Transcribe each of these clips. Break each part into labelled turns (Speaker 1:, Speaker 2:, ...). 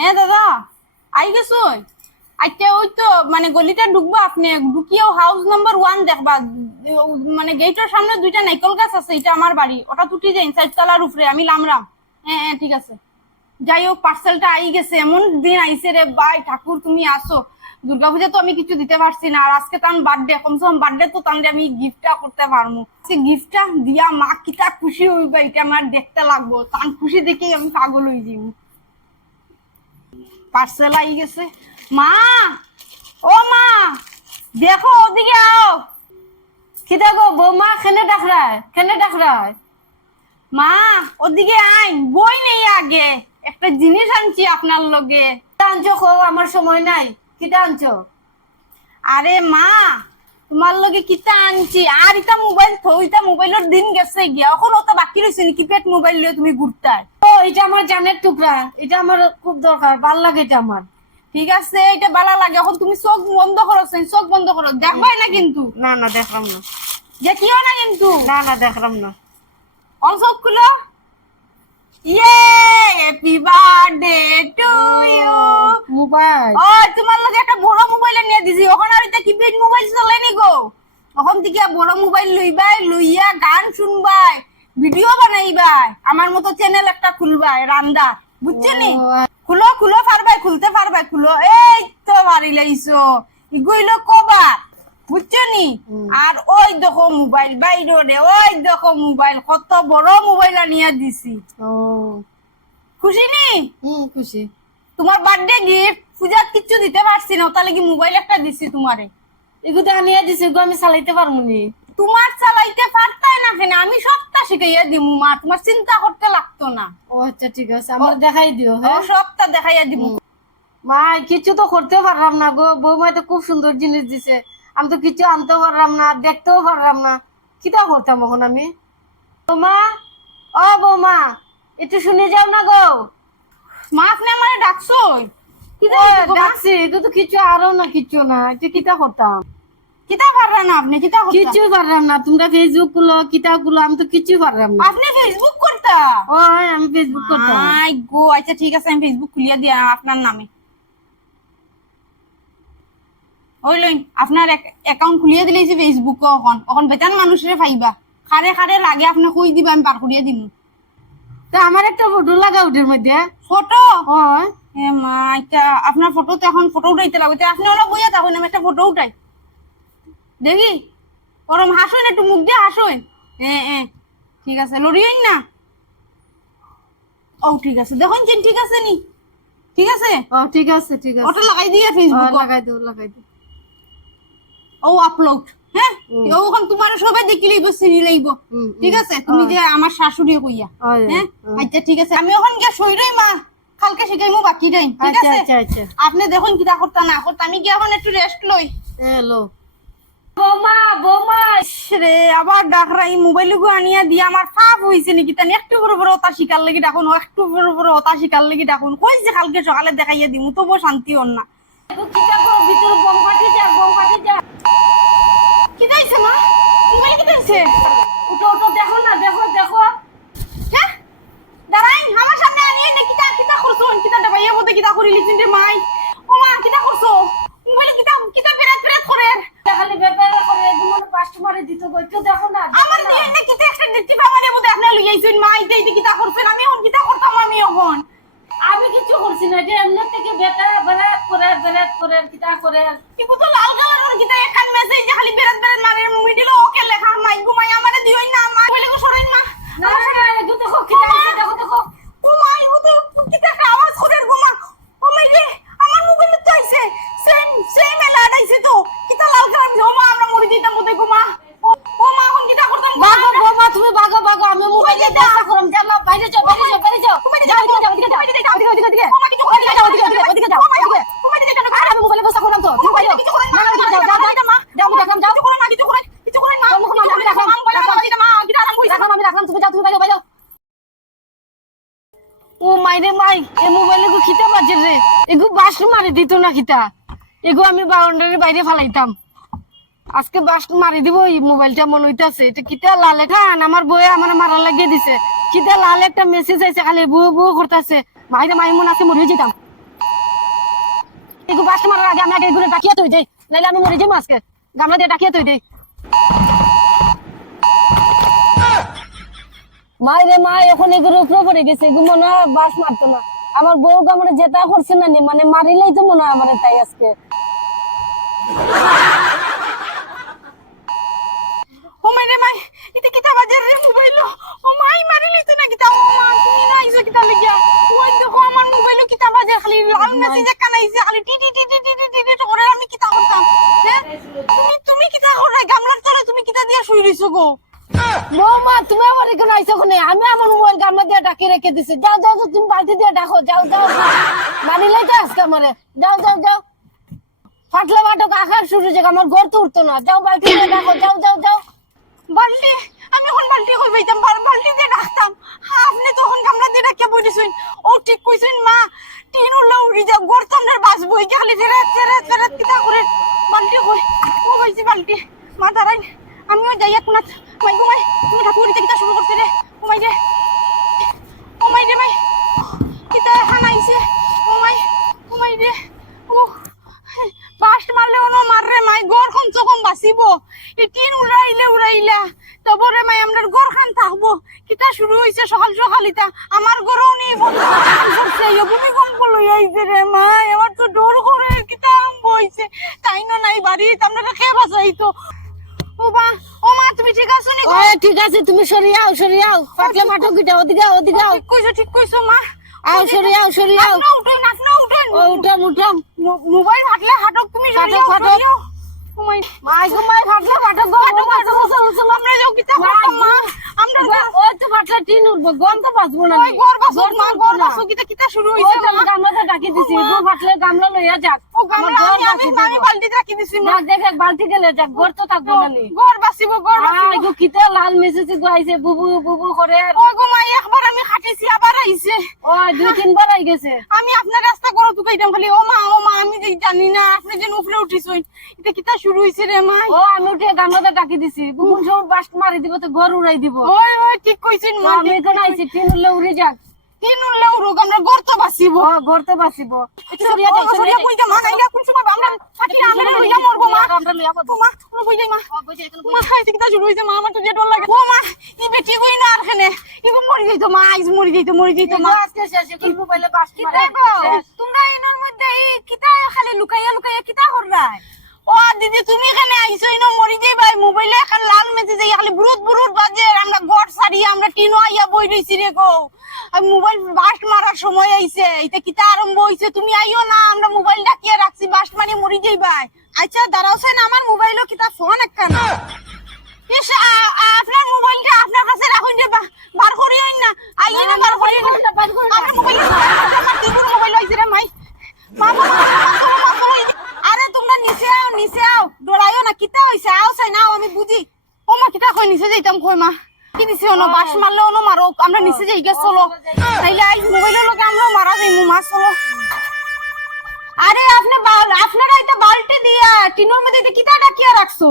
Speaker 1: হ্যাঁ দাদা আই গেছো আইতে ওই তো মানে গলিটা ঢুকবা আপনি। ঢুকিয়েও হাউস নাম্বার ওয়ান দেখবা। মানে গেটের সামনে দুইটা নাইকল গাছ আছে, এটা আমার বাড়ি ওটা তুটি যাই সাইড তলার উপরে আমি লামরাম হ্যাঁ হ্যাঁ ঠিক আছে। যাই হোক পার্সেলটা আই গেছে। এমন দিন আইছে রে ভাই ঠাকুর তুমি আসো দুর্গাপূজা তো আমি কিছু দিতে পারছি না। আর আজকে তার বার্থডে কমসে কম বার্থডে তো তান আমি গিফটটা করতে পারব সে গিফটটা দিয়া মা কিটা খুশি হইবা এটা আমার দেখতে লাগবো। তান খুশি দেখেই আমি পাগল হয়ে যাব পার্সেল আই গেছে। মা! ও মা! দেখো ওদিকে আও।
Speaker 2: কি দেখো, বৌমা খেনে ডাকরায় খেনে ডাকরায়
Speaker 1: মা, ওদিকে আইন, বই নেই আগে। একটা জিনিস আনছি আপনার লগে।
Speaker 2: আনছো কো আমার সময় নাই। কিতা আনছো?
Speaker 1: আরে মা, তোমার লগে কিতা আনছি। আর ইটা মোবাইল থইতা মোবাইলের দিন গেছে গিয়া। এখন ওটা বাকি রয়েছে নি কিপ্যাড মোবাইল লিয়ে তুমি ঘুরতাই
Speaker 2: ও এটা আমার জানের টুকরা এটা আমার খুব দরকার ভালো লাগে এটা আমার।
Speaker 1: ঠিক আছে এটা ভালো লাগে এখন তুমি চোখ বন্ধ করো চোখ বন্ধ করো। দেখবাই না কিন্তু।
Speaker 2: না না দেখলাম না।
Speaker 1: দেখিও না কিন্তু?
Speaker 2: না না দেখলাম না।
Speaker 1: চোখ খুলো। ইয়ে happy birthday to you
Speaker 2: mobile.
Speaker 1: ও তোমার লগে একটা বড় মোবাইল নিয়ে দিছি। ওখানে আর এটা কিপ্যাড মোবাইল চলে নি গো? ওখান থেকে বড় মোবাইল লইবাই লইয়া গান শুনবাই। ভিডিও বানাইবাই। আমার মতো চ্যানেল একটা খুলবাই রান্দা। বুঝছ নি
Speaker 2: ও,
Speaker 1: খুলো খুলো পারবাই খুলতে পারবাই খুলো। এই তো বাড়ি লাইছো। ইগুইলো কবার বুঝছ নি আর ওই দেখো মোবাইল বাইরে রে ওই দেখো মোবাইল কত বড় মোবাইল আনিয়া দিছি। খুশি নি
Speaker 2: খুশি।
Speaker 1: তোমার বার্থডে গিফট পূজার কিচ্ছু দিতে পারছি না তাহলে কি মোবাইল একটা দিছি তোমারে?
Speaker 2: এগুলো আনিয়া দিছে গো আমি চালাইতে পারব নি।
Speaker 1: তোমার চালাইতে পারতাই না কেন? আমি সবটা শিখাইয়া দিমু মা। তোমার চিন্তা করতে লাগতো না।
Speaker 2: ও আচ্ছা ঠিক আছে আমার দেখাই দিও হ্যাঁ?
Speaker 1: সবটা দেখাইয়া দিব
Speaker 2: মা কিছু তো করতে পারলাম না গো। বৌমা তো খুব সুন্দর জিনিস দিছে। আমি তো কিছু আনতেও পারলাম না দেখতেও পারলাম না। কিটা করতাম এখন আমি? বৌমা? ও বৌমা একটু শুনে যাও না গো।
Speaker 1: মা আপনি আমার ডাকছই। কি
Speaker 2: ডাকছি তো কিছু আরও না কিছু না। এটা কিটা করতাম?
Speaker 1: কিতা পাররা না আপনি? কিতা
Speaker 2: কিছু পারলাম না। তোমরা ফেসবুকগুলো কিতা গুলো আমি তো কিছু পারলাম না।
Speaker 1: আপনি ফেসবুক করতা?
Speaker 2: ও আমি ফেসবুক করতাম।
Speaker 1: আই গো আচ্ছা ঠিক আছে আমি ফেসবুক খুলিয়া দিয়া আপনার নামে। ওই লইন আপনার অ্যাকাউন্ট খুলিয়া দিলেই যে ফেসবুক এখন এখন বেতান মানুষের পাইবা। খারে খারে লাগে আপনি কই দিবা আমি পার করিয়া দিমু।
Speaker 2: তো আমার একটা ফটো লাগা ওটার মধ্যে।
Speaker 1: ফটো
Speaker 2: ও
Speaker 1: এ মা এটা আপনার ফটো তো এখন ফটো উঠাইতে লাগবে। আপনি ওরা বইয়া তখন আমি একটা ফটো উঠাই। দেখি? ওরম হাসুন একটু মুখ দিয়ে হাসুন। এ এ ঠিক আছে লড়িয়েন না। ও ঠিক আছে দেখুন চেন ঠিক আছে নি? ঠিক আছে?
Speaker 2: ও ঠিক আছে ঠিক আছে।
Speaker 1: ওটা লাগাই দিয়ে ফেসবুক
Speaker 2: লাগাই দিও লাগাই দিও
Speaker 1: ও আপলোড হ্যাঁ? ওখান তোমার সবাই দেখি লইব চিনি লইব। ঠিক আছে? তুমি যে আমার শাশুড়ি কইয়া হ্যাঁ? আচ্ছা ঠিক আছে। আমি ওখান গিয়ে সইরই মা। কালকে শিখাইমু বাকি টাইম ঠিক
Speaker 2: আচ্ছা
Speaker 1: আছে?
Speaker 2: আচ্ছা আচ্ছা।
Speaker 1: আপনি দেখুন কিটা করতা না করতা আমি গিয়ে এখন একটু রেস্ট লই।
Speaker 2: হ্যালো বৌমা বৌমা
Speaker 1: রে, আবার মোবাইল গো আনিয়া আমার নাকি? তানি একটু বড় বড় ওতা শিকার একটু বড় বড় ওতা শিকার কই যে কালকে সকালে দেখাইয়া দিমু তবু শান্তি হন না।
Speaker 2: ভিতর বোম পাঠি
Speaker 1: কি কি দাঁড়াই আমার সামনে আনিয়ে নে কিতা কিতা করছ কিতা ডাবাইয়া কিতা করি লিচিন রে
Speaker 2: তুমি বাগো বাগো আমি মোবাইলে দেখা করম যাও বাইরে যাও বাইরে যাও বাইরে যাও। যাও ওদিকে যাও ওদিকে যাও ওদিকে যাও ওদিকে ওদিকে
Speaker 1: মা
Speaker 2: ওদিকে যাও ওদিকে যাও ওদিকে যাও ওদিকে
Speaker 1: ও মা দিতে কেন
Speaker 2: আর আমি মোবাইলে বসা করলাম তো তুমি বাইরে
Speaker 1: কিছু করে
Speaker 2: না না ওদিকে যাও যাও যাও মা যাও আমি দেখলাম যাও।
Speaker 1: করে না কিছু করে কিছু করে না
Speaker 2: আমি রাখলাম, আমি রাখলাম,
Speaker 1: মা কিতা আরাম কইছে
Speaker 2: রাখলাম আমি রাখলাম তুমি যাও তুমি বাইরে বাইরে ও মাইরে মাই এ মোবাইলে গো খিতা বাজে রে। এগু বাস মারি দিত না খিতা। এগু আমি বাউন্ডারির বাইরে ফালাইতাম। আজকে বাস মারি দিব, এই মোবাইলটা মনে হইতাছে। এটা কিতা লাল খান আমার বয়ে আমার মারা লাগিয়ে দিছে। কিতা লাল একটা মেসেজ আইছে, খালি বুয়ো বুয়ো করতেছে। মাইরে মাই মন আছে, মরে যেতাম এগু বাস মারার আগে আমি আগে এগুলো ডাকিয়ে তুই দেই, নাইলে আমি মরে যাব আজকে। গামলা দিয়ে ডাকিয়ে তুই দেই। মাই রে মা এখন এগুলো উপরে পড়ে গেছে এগুলো মনে হয় বাস মারতো না। আমার বউ গামড়ে জেতা করছে না মানে মারিলেই তো মনে হয় আমার তাই আজকে। বৌমা তুমি আমার এখানে আইসো ওখানে আমি আমার মোবাইল গামলা দিয়ে ডাকি রেখে দিছি। যাও যাও যাও, তুমি বালতি দিয়ে ডাকো। যাও যাও মারিলেই তো আজকে আমারে। যাও যাও যাও। ফাটলে বাটক আকার শুরু যে আমার ঘর তো উঠতো না। যাও বালতি দিয়ে ডাকো। যাও যাও যাও।
Speaker 1: বাল্টি আমি এখন বাল্টি কই পাইতাম? বাল্টি দিয়ে ডাকতাম। আপনি তখন গামলা দিয়ে ডাকিয়া বইতেছেন। ও ঠিক কইছেন মা টিন উল্লা উড়ি যাও। গর্তানের বাস বই গিয়ে খালি ফেরে ফেরে ফেরে কিতা করে বাল্টি কই? ও পাইছি বাল্টি মা দাঁড়াই আমিও যাই এক কোনাত মাই গো মাই ঠাকুর দিতে কিতা শুরু করছে রে ও মাই রে ও মাই রে মাই কিতা এখন আইছে ও মাই ও মাই রে ও বাস মারলে ono মাররে মাই। গড় খন চকম বাঁচিব, এই টিন উড়াইলে উড়াইলা, তবরে মাই আমরার গড় খান থাকব। কিতা শুরু হইছে সকাল সকাল ইতা। আমার গড়ও নেই ভূমিকম্প লই আইছে রে মাই। আমার তো ডর করে কিতা আরম্ভ হইছে। তাই না নাই বাড়ি আমরা খেয়ে বাঁচাইতো। ও মা ও মা তুমি ঠিক আছো নি
Speaker 2: ও ঠিক আছে তুমি সরিয়াও সরিয়াও ফাটলে বাটক গিটা ওদিকে আও, ওদিকে আও।
Speaker 1: ঠিক কইছো ঠিক কইছো মা।
Speaker 2: আও সরিয়াও সরিয়াও
Speaker 1: আপনা উঠেন আপনা উঠেন
Speaker 2: ও উঠাম উঠাম
Speaker 1: মো- মোবাইল ফাটলে হাটক তুমি
Speaker 2: ফাটক,
Speaker 1: সরিয়াও,
Speaker 2: ফাটক।
Speaker 1: সরিয়াও। ও মাই
Speaker 2: মাই গো মাই ফাটলে বাটক গো
Speaker 1: ফাটক, ফাটক, ফাটক, আমরা যাও কিতা করতাম মা। আমরা
Speaker 2: ওই তো ফাটলে টিন উঠবো গম তো বাঁচবো না
Speaker 1: ওই গড় বাসো মা
Speaker 2: উঠবো
Speaker 1: গড় কিতা কিতা শুরু হইছে
Speaker 2: তো আমি গামলাতে ডাকি দিছি গো ফাটলে গামলা লইয়া যাক।
Speaker 1: ও আমি
Speaker 2: লাল মেসেজ বুবু বুবু করে।
Speaker 1: ও একবার খাটিছি আবার আইছে।
Speaker 2: ওই দুই তিনবার আই গেছে।
Speaker 1: আমি আপনার রাস্তা করো তো কাইতাম খালি ও মা ও মা আমি জানি না আপনি যে উপরে উঠিছই এটা কিতা শুরু হইছে রে মা?
Speaker 2: ও আমি উঠে গামলাতে ডাকি দিছি। বুবু সব বাস মারি দিব তো ঘর উড়াই দিব।
Speaker 1: ওই ওই ঠিক কইছেন মা
Speaker 2: আমি এখানে আইছি টিন উড়ে যাক।
Speaker 1: তিন উল্লেও রোগ আমরা গড় তো বাসিব
Speaker 2: ও ঘর
Speaker 1: সরিয়া যাই সরিয়া কই মা নাইলে কোন সময় আমরা ফাটি আমরা লইয়া মরবো মা।
Speaker 2: আমরা লইয়া
Speaker 1: ও মা ওরা কই যাই মা মা আইতে কিতা শুরু হইছে মা আমার তো যে ডর লাগে। ও মা ই বেটি কই না আর খানে ইগো মরি যাইতো মা আইজ মরি যাইতো মরি যাইতো মা।
Speaker 2: আজকে শেষ এখন মোবাইলে বাস
Speaker 1: কিতা তোমরা ইনার মধ্যে এই কিতা খালি লুকাইয়া লুকাইয়া কিতা করলাই? ও দিদি তুমি এখানে আইছো ইনো মরি যাই ভাই মোবাইলে এখন লাল মেসেজ আই খালি বুরুত বুরুত বাজে আর আমরা গড় সারি আমরা টিনো আইয়া বই রইছি রে গো আর মোবাইল বাস্ট মারার সময় আইছে এটা কিতা আরম্ভ হইছে? তুমি আইও না আমরা মোবাইল ডাকিয়া রাখছি বাস্ট মারি মরি যাই ভাই আচ্ছা দাঁড়াও সেন আমার মোবাইলও কিতা ফোন একখানা আপনার মোবাইলটা আপনার কাছে রাখুন যে বার করিও না। আইয়ে না বার করিও না আমার মোবাইল আমার দিদির মোবাইল হইছে রে মাই। আরে তোমরা নিচে আও নিচে আও। ডরাইও না কিতা হইছে? আও চাই নাও আমি বুঝি। ও মা কিতা কই নিচে যাইতাম কই মা? কি নিচে অনো বাস মারলে অনো মারো আমরা নিচে যাই গে চলো। তাইলে আই টিনোর মধ্যে এটা কিতা ডাকিয়া রাখছো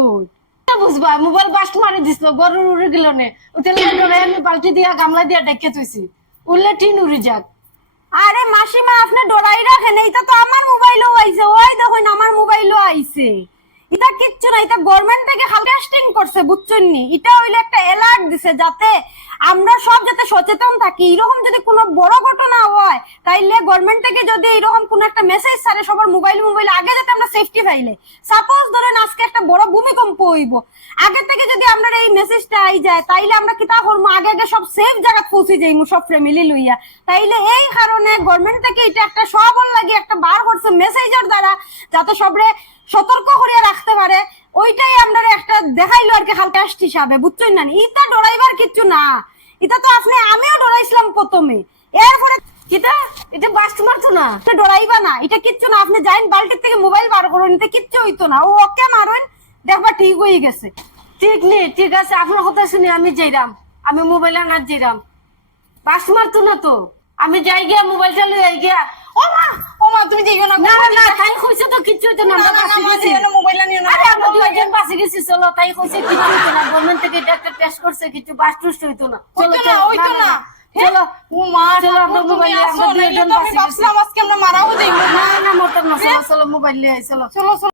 Speaker 2: বুঝবা মোবাইল বাস্ট মারি দিছিল গরুর উড়ে গেল নে? ডরে আমি বালতি দিয়া, গামলা দিয়া ডেকে তুইছি উড়লে টিন উড়ি যাক।
Speaker 1: আরে মাসিমা আপনি ডরাই রাখেন এইটা তো আমার মোবাইলও আইছে ওই দেখুন আমার মোবাইলও আইছে না এটা গভর্নমেন্ট থেকে টেস্টিং করছে, বুঝছেন নি? এটা হইলে একটা অ্যালার্ট দিছে যাতে আমরা সব যাতে সচেতন থাকি। এরকম যদি কোনো বড় ঘটনা হয়, তাইলে গভর্নমেন্ট থেকে যদি এরকম কোনো একটা মেসেজ ছাড়ে সবার মোবাইল মোবাইল আগে যাতে আমরা সেফটি পাইলে। সাপোজ ধরেন আজকে একটা বড় ভূমিকম্প হইব। আগে থেকে যদি আমরা এই মেসেজটা আই যায়, তাইলে আমরা কিতা করব? আগে আগে সব সেফ জায়গা পৌঁছে যাই সব ফ্যামিলি লইয়া। তাইলে এই কারণে গভর্নমেন্ট থেকে এটা একটা সবল লাগে একটা বার করছে মেসেজের দ্বারা, যাতে সবরে সতর্ক করিয়া রাখতে পারে। ওইটাই আমরা একটা দেখাইলো আর কি হালকা টেস্ট হিসাবে, বুঝছেন না? ইটা ডরাইবার কিছু না। এটা তো আপনি, আমিও ডরাইছিলাম প্রথমে। এরপরে
Speaker 2: কিতা এটা বাস্ট মারতো না।
Speaker 1: এটা ডরাইবা না। এটা কিচ্ছু না। আপনি যাইন বালতির থেকে মোবাইল বার করুন, এটা কিচ্ছু হইতো না। ও ওকে মারুন, দেখবা ঠিক হয়ে গেছে।
Speaker 2: ঠিক নেই ঠিক আছে, আপনার কথা শুনে আমি যাইরাম। আমি মোবাইল আনার যাইরাম। বাস্ট মারতো না তো। আমি যাই গিয়া মোবাইল চালু যাই গিয়া
Speaker 1: তুমি যাইও না
Speaker 2: না না তাই কইছে তো কিচ্ছু হইতো না আমরা বাঁচি গেছি।
Speaker 1: মোবাইল নিও না।
Speaker 2: আরে আমরা দুইজন বাসি গেছি চলো তাই কইছে কিচ্ছু হইতো না। গভর্নমেন্ট থেকে ডাক্তার টেস্ট করছে কিছু টুস্ট হইতো না। চলো
Speaker 1: না হইতো না
Speaker 2: চলো
Speaker 1: ও মা
Speaker 2: চলো, আমরা মোবাইলে আমরা দুইজন
Speaker 1: তো আমি ভাবছিলাম আজকে আমরা মারাও যাইবো
Speaker 2: না না মরতাম না চলো মোবাইল নিয়ে
Speaker 1: চলো।